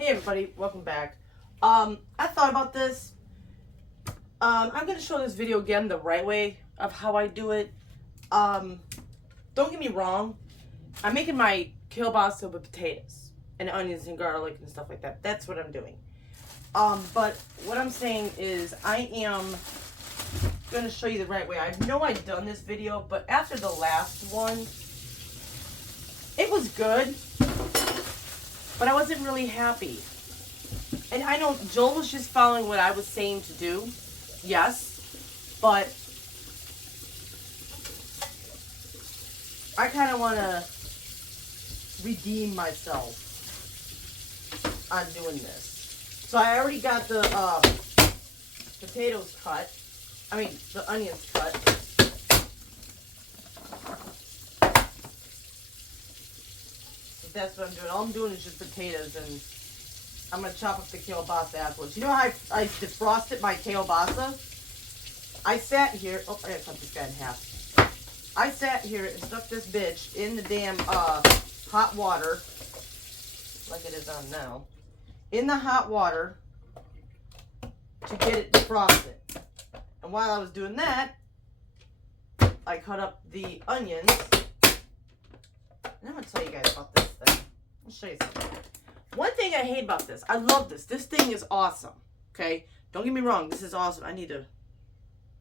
Hey everybody, welcome back. I thought about this. I'm going to show this video again the right way of how I do it. Don't get me wrong. I'm making my kielbasa with potatoes and onions and garlic and stuff like that. That's what I'm doing. But what I'm saying is I am going to show you the right way. I know I've done this video, but after the last one, it was good, but I wasn't really happy. And I know Joel was just following what I was saying to do. Yes. But I kind of want to redeem myself on doing this. So I already got the potatoes cut. I mean, the onions cut. So that's what I'm doing. All I'm doing is just potatoes, and I'm going to chop up the kielbasa afterwards. You know how I defrosted my kielbasa? I sat here. Oh, I got to cut this guy in half. I sat here and stuck this bitch in the damn hot water, like it is on now, in the hot water to get it defrosted. And while I was doing that, I cut up the onions. And I'm going to tell you guys about this thing. I'll show you something. One thing I hate about this, I love this. This thing is awesome. Okay? Don't get me wrong. This is awesome. I need to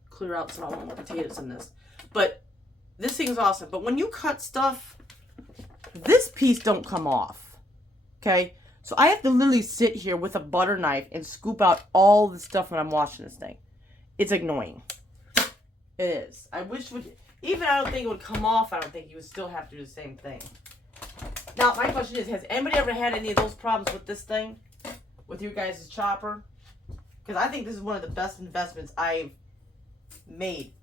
clear out some more potatoes in this. But this thing is awesome. But when you cut stuff, this piece don't come off. Okay? So I have to literally sit here with a butter knife and scoop out all the stuff when I'm washing this thing. It's annoying. It is. I wish it would... Even I don't think it would come off. I don't think you would still have to do the same thing. Now, my question is, has anybody ever had any of those problems with this thing? With your guys' chopper? Because I think this is one of the best investments I've made.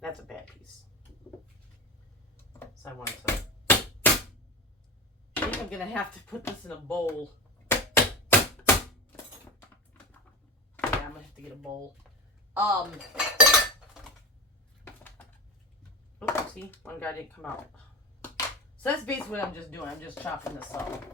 That's a bad piece. So I want to... I think I'm going to have to put this in a bowl. Yeah, I'm going to have to get a bowl. Oh, see? One guy didn't come out. So that's basically what I'm just doing. I'm just chopping this up.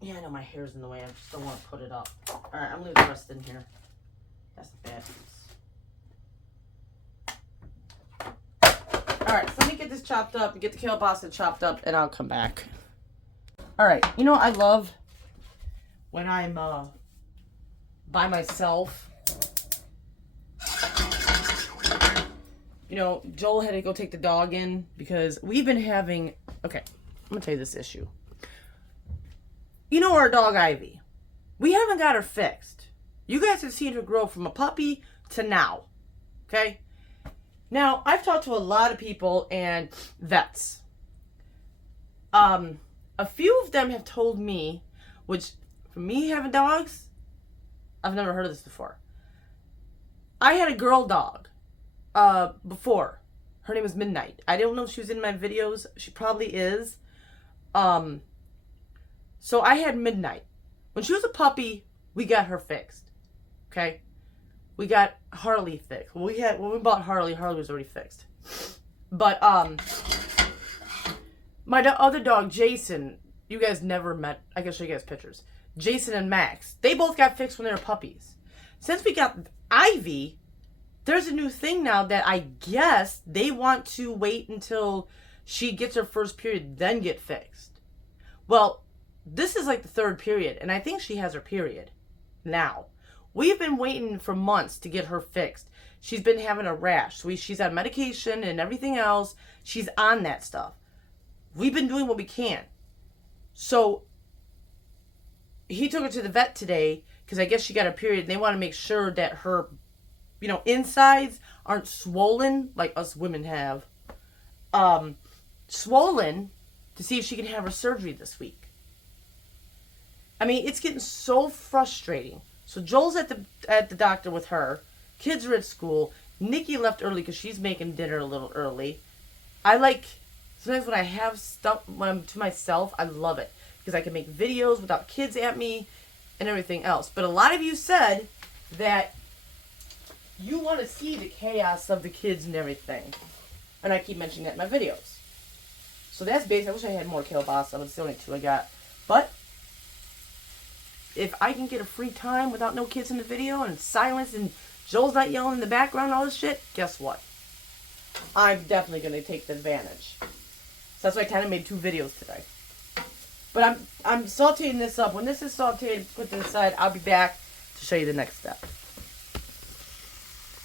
Yeah, I know my hair's in the way. I just don't want to put it up. Alright, I'm leaving the rest in here. That's the bad piece. Alright, so let me get this chopped up and get the kielbasa chopped up, and I'll come back. Alright, you know I love when I'm by myself. You know, Joel had to go take the dog in because we've been having... Okay, I'm going to tell you this issue. You know our dog Ivy. We haven't got her fixed. You guys have seen her grow from a puppy to now. Okay? Now, I've talked to a lot of people and vets. A few of them have told me, which for me having dogs, I've never heard of this before. I had a girl dog before. Her name was Midnight. I don't know if she was in my videos. She probably is. So I had Midnight. When she was a puppy, we got her fixed. Okay? We got Harley fixed. When we bought Harley was already fixed. But my other dog, Jason, you guys never met. I can show you guys pictures. Jason and Max, they both got fixed when they were puppies. Since we got Ivy, there's a new thing now that I guess they want to wait until she gets her first period, then get fixed. Well, this is like the third period, and I think she has her period now. We've been waiting for months to get her fixed. She's been having a rash. So she's on medication and everything else. She's on that stuff. We've been doing what we can. So he took her to the vet today because I guess she got her period, and they want to make sure that her, insides aren't swollen like us women have. Swollen to see if she can have her surgery this week. I mean, it's getting so frustrating. So Joel's at the doctor with her. Kids are at school. Nikki left early because she's making dinner a little early. I like, sometimes when I have stuff, when I'm to myself, I love it. Because I can make videos without kids at me and everything else. But a lot of you said that you want to see the chaos of the kids and everything. And I keep mentioning that in my videos. So that's basic. I wish I had more kielbasa, but it's the only 2 I got. But if I can get a free time without no kids in the video and silence and Joel's not yelling in the background and all this shit, guess what? I'm definitely going to take the advantage. So that's why I kind of made 2 videos today. But I'm sauteing this up. When this is sauteed, put to the side, I'll be back to show you the next step.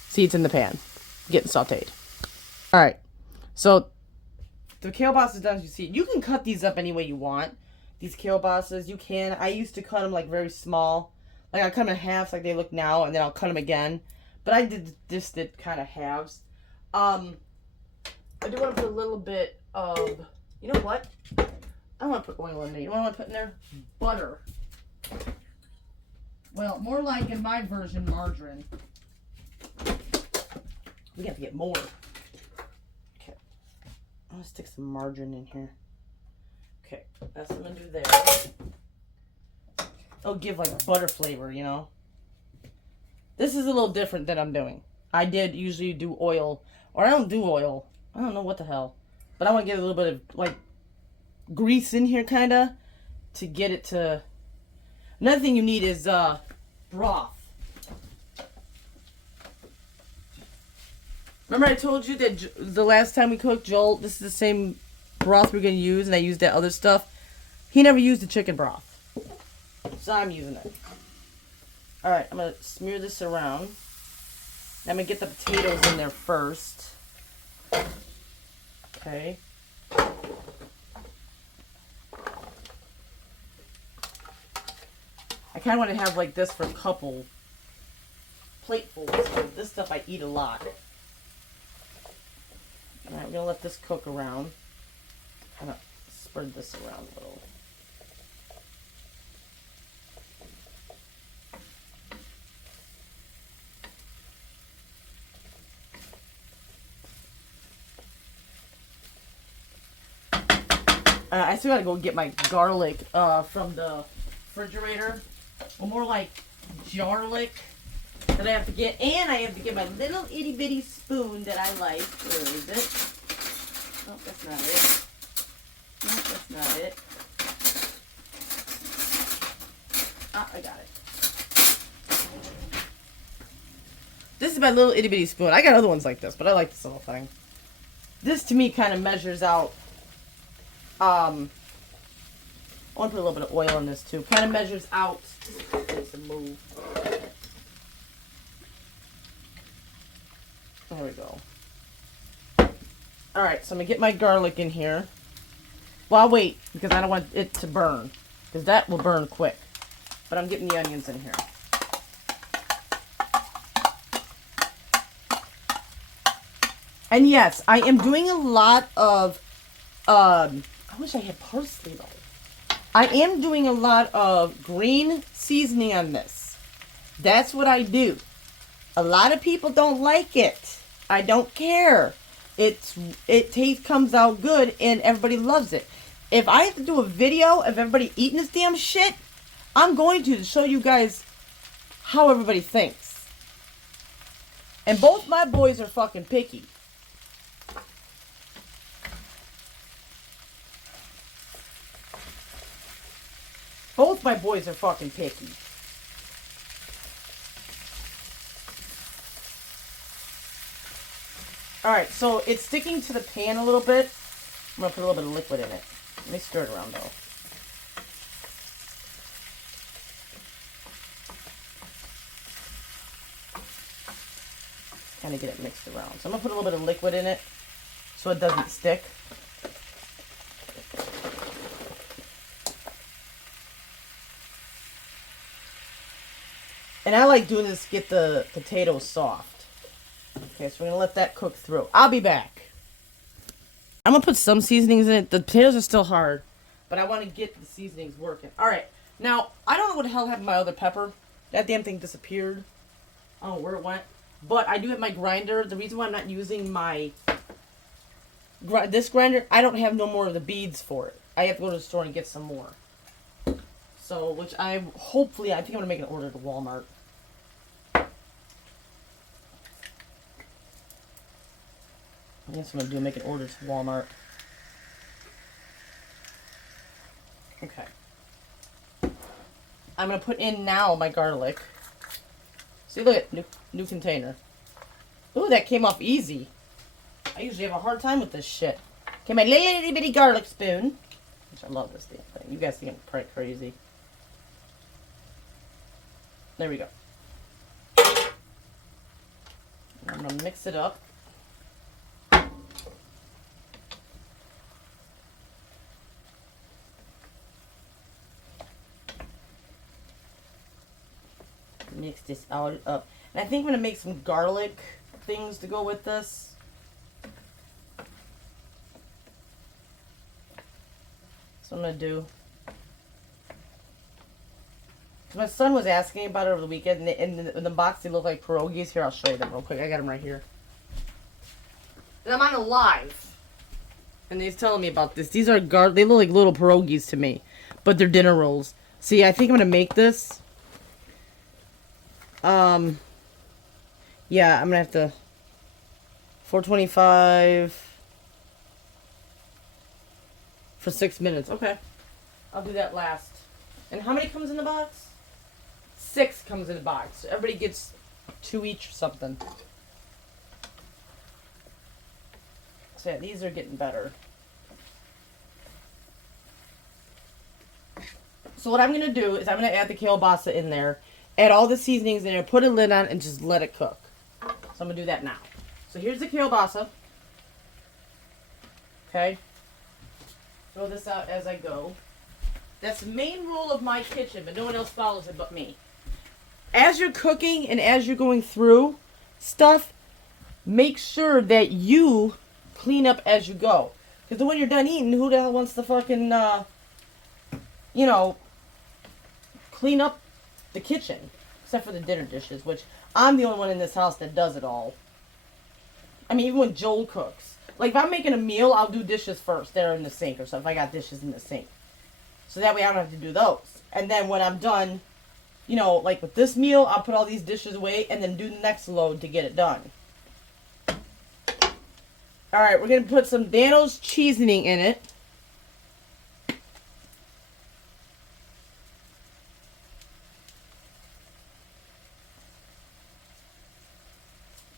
See, it's in the pan. Getting sauteed. Alright. So, the kielbasa is done as you see. You can cut these up any way you want. These kielbasas, you can. I used to cut them like very small. Like I cut them in halves like they look now, and then I'll cut them again. But I did kind of halves. I do want to put a little bit of, you know what? I don't want to put oil in there. You know what I want to put in there? Butter. Well, more like in my version, margarine. We have to get more. Okay. I'm going to stick some margarine in here. Okay, that's what I'm going to do there. It'll give like butter flavor, you know. This is a little different than I'm doing. I did usually do oil, or I don't do oil. I don't know what the hell. But I want to get a little bit of like grease in here kind of to get it to. Another thing you need is broth. Remember I told you that the last time we cooked, Joel, this is the same broth we're going to use, and I used that other stuff. He never used the chicken broth. So I'm using it. Alright, I'm going to smear this around. I'm going to get the potatoes in there first. Okay. I kind of want to have like this for a couple platefuls. Because this stuff I eat a lot. Alright, I'm going to let this cook around. Kind of spread this around a little. I still gotta go get my garlic from the refrigerator. Or more like jarlic that I have to get. And I have to get my little itty bitty spoon that I like. Where is it? Oh, that's not it. No, that's not it. Ah, I got it. This is my little itty bitty spoon. I got other ones like this, but I like this little thing. This to me kind of measures out. I want to put a little bit of oil in this too. Kind of measures out. It's a move. There we go. Alright, so I'm going to get my garlic in here. Well, I'll wait because I don't want it to burn. Because that will burn quick. But I'm getting the onions in here. And yes, I am doing a lot of, I wish I had parsley though. I am doing a lot of green seasoning on this. That's what I do. A lot of people don't like it. I don't care. It comes out good and everybody loves it. If I have to do a video of everybody eating this damn shit, I'm going to show you guys how everybody thinks. And both my boys are fucking picky. Both my boys are fucking picky. Alright, so it's sticking to the pan a little bit. I'm going to put a little bit of liquid in it. Let me stir it around though. Kind of get it mixed around. So I'm going to put a little bit of liquid in it so it doesn't stick. And I like doing this to get the potatoes soft. Okay, so we're going to let that cook through. I'll be back. I'm going to put some seasonings in it. The potatoes are still hard, but I want to get the seasonings working. Alright, now, I don't know what the hell happened to my other pepper. That damn thing disappeared. I don't know where it went. But I do have my grinder. The reason why I'm not using my this grinder, I don't have no more of the beads for it. I have to go to the store and get some more. So, which I think I'm going to make an order to Walmart. I guess what I'm going to do, make an order to Walmart. Okay. I'm going to put in now my garlic. See, look at new container. Ooh, that came off easy. I usually have a hard time with this shit. Okay, my little itty bitty garlic spoon. Which I love this damn thing. You guys think I'm pretty crazy. There we go. I'm going to mix it up. Mix this all up. And I think I'm going to make some garlic things to go with this. That's what I'm going to do. My son was asking about it over the weekend, and in the box they look like pierogies. Here, I'll show you them real quick. I got them right here. And I'm on a live. And he's telling me about this. These are they look like little pierogies to me. But they're dinner rolls. See, I think I'm going to make this. Yeah, I'm going to have to... $4.25 for 6 minutes. Okay. I'll do that last. And how many comes in the box? 6 comes in the box. So everybody gets 2 each or something. So yeah, these are getting better. So what I'm going to do is I'm going to add the kielbasa in there. Add all the seasonings in there. Put a lid on and just let it cook. So I'm going to do that now. So here's the kielbasa. Okay. Throw this out as I go. That's the main rule of my kitchen, but no one else follows it but me. As you're cooking and as you're going through stuff, make sure that you clean up as you go. Because when you're done eating, who the hell wants to fucking, clean up the kitchen? Except for the dinner dishes, which I'm the only one in this house that does it all. I mean, even when Joel cooks. Like, if I'm making a meal, I'll do dishes first. They're in the sink or something. If I got dishes in the sink. So that way I don't have to do those. And then when I'm done, like with this meal, I'll put all these dishes away and then do the next load to get it done. Alright, we're going to put some Dano's seasoning in it.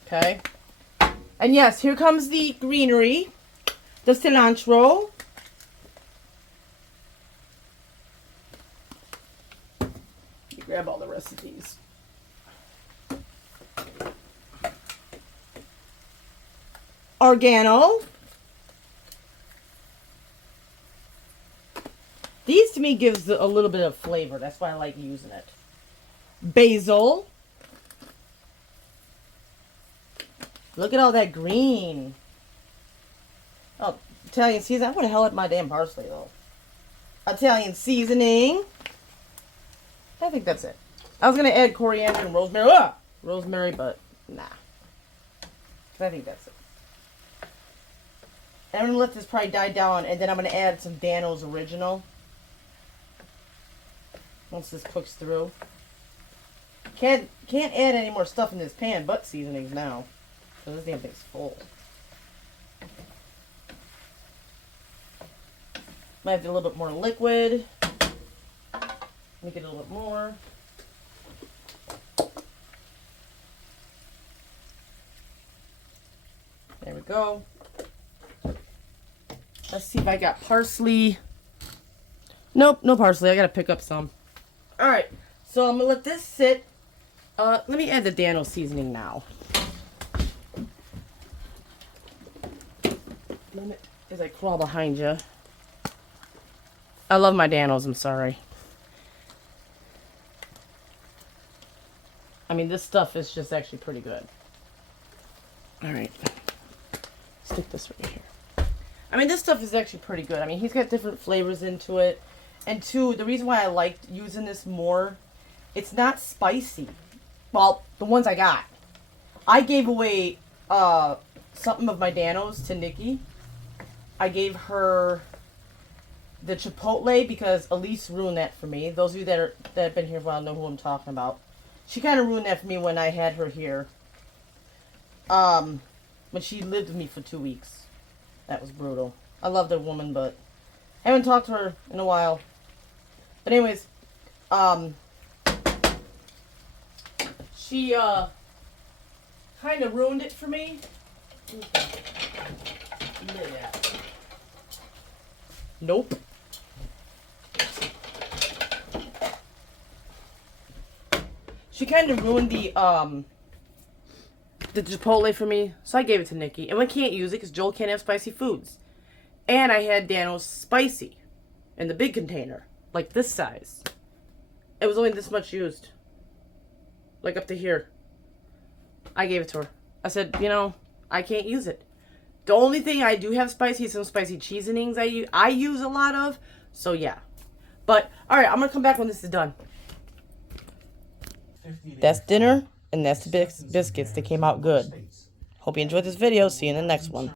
Okay. And yes, here comes the greenery. The cilantro. Grab all the rest of these. Oregano. These to me gives a little bit of flavor. That's why I like using it. Basil. Look at all that green. Oh, Italian seasoning. I want to hell up my damn parsley though. Italian seasoning. I think that's it. I was going to add coriander and rosemary. Rosemary, but nah. I think that's it. And I'm going to let this probably die down, and then I'm going to add some Dano's Original. Once this cooks through. Can't add any more stuff in this pan but seasonings now. So this damn thing's full. Might have to do a little bit more liquid. Make it a little bit more. There we go. Let's see if I got parsley. Nope, no parsley. I gotta pick up some. Alright, so I'm gonna let this sit. Let me add the Dano seasoning now. As I crawl behind you. I love my Danos, I'm sorry. I mean, this stuff is just actually pretty good. Alright. Stick this right here. I mean, this stuff is actually pretty good. I mean, he's got different flavors into it. And two, the reason why I liked using this more, it's not spicy. Well, the ones I got. I gave away something of my Danos to Nikki. I gave her the Chipotle because Elise ruined that for me. Those of you that have been here for a while know who I'm talking about. She kind of ruined that for me when I had her here. When she lived with me for 2 weeks. That was brutal. I love the woman, but I haven't talked to her in a while. But anyways, she kind of ruined it for me. Nope. She kind of ruined the Chipotle for me, so I gave it to Nikki. And we can't use it because Joel can't have spicy foods. And I had Dano's spicy in the big container, like this size. It was only this much used, like up to here. I gave it to her. I said, you know, I can't use it. The only thing I do have spicy is some spicy seasonings I use a lot of. So yeah. But all right, I'm gonna come back when this is done. That's dinner, and that's the biscuits that came out good. Hope you enjoyed this video. See you in the next one.